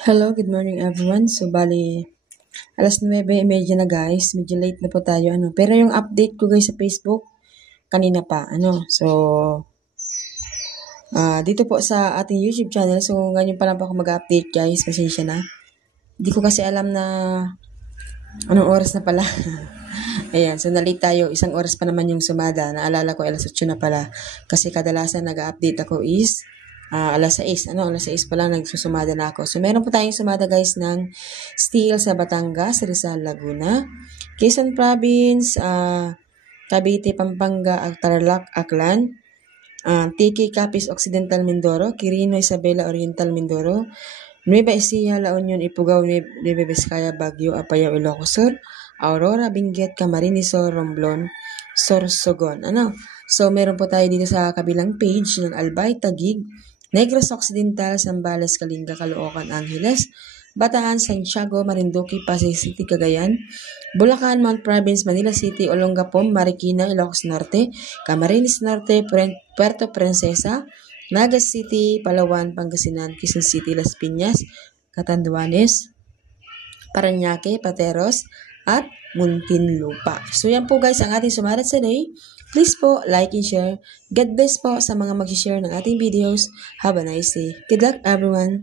Hello, good morning everyone. So, bali, alas 9:30 na guys. Medyo late na po tayo. Pero yung update ko guys sa Facebook, kanina pa. Dito po sa ating YouTube channel. So, ngayon pa lang po ako mag-update guys. Pasensya na. Hindi ko kasi alam na anong oras na pala. Ayan, so na-late tayo. Isang oras pa naman yung sumada. Naalala ko, alas 8 na pala. Kasi kadalasan nag-update ako is alas 6. Alas 6 pa lang nagsusumada na ako. So, meron po tayong sumada guys ng steel sa Batangas, Rizal, Laguna, Quezon Province, Cavite, Pampanga, Tarlac, Aklan, TK Capiz Occidental, Mindoro, Quirino, Isabela, Oriental, Mindoro, Nueva Ecija, La Union, Ifugao, Nueva Vizcaya, Baguio, Apayao, Ilocos Sur, Aurora, Benguet, Camarines Sur, Romblon, Sorsogon. So, meron po tayo dito sa kabilang page ng Albay, Taguig, Negros Occidental, Zambales, Kalinga, Caloocan, Angeles, Bataan, Santiago, Marinduque, Pasay City, Cagayan, Bulacan, Mount Province, Manila City, Olongapo, Marikina, Ilocos Norte, Camarines Norte, Puerto Princesa, Nagas City, Palawan, Pangasinan, Quezon City, Las Piñas, Catanduanes, Parañaque, Pateros, at Muntinlupa. So yan po guys ang ating sumarat sa day. Please po like and share. God bless po sa mga mag-share ng ating videos. Have a nice day. Good luck everyone!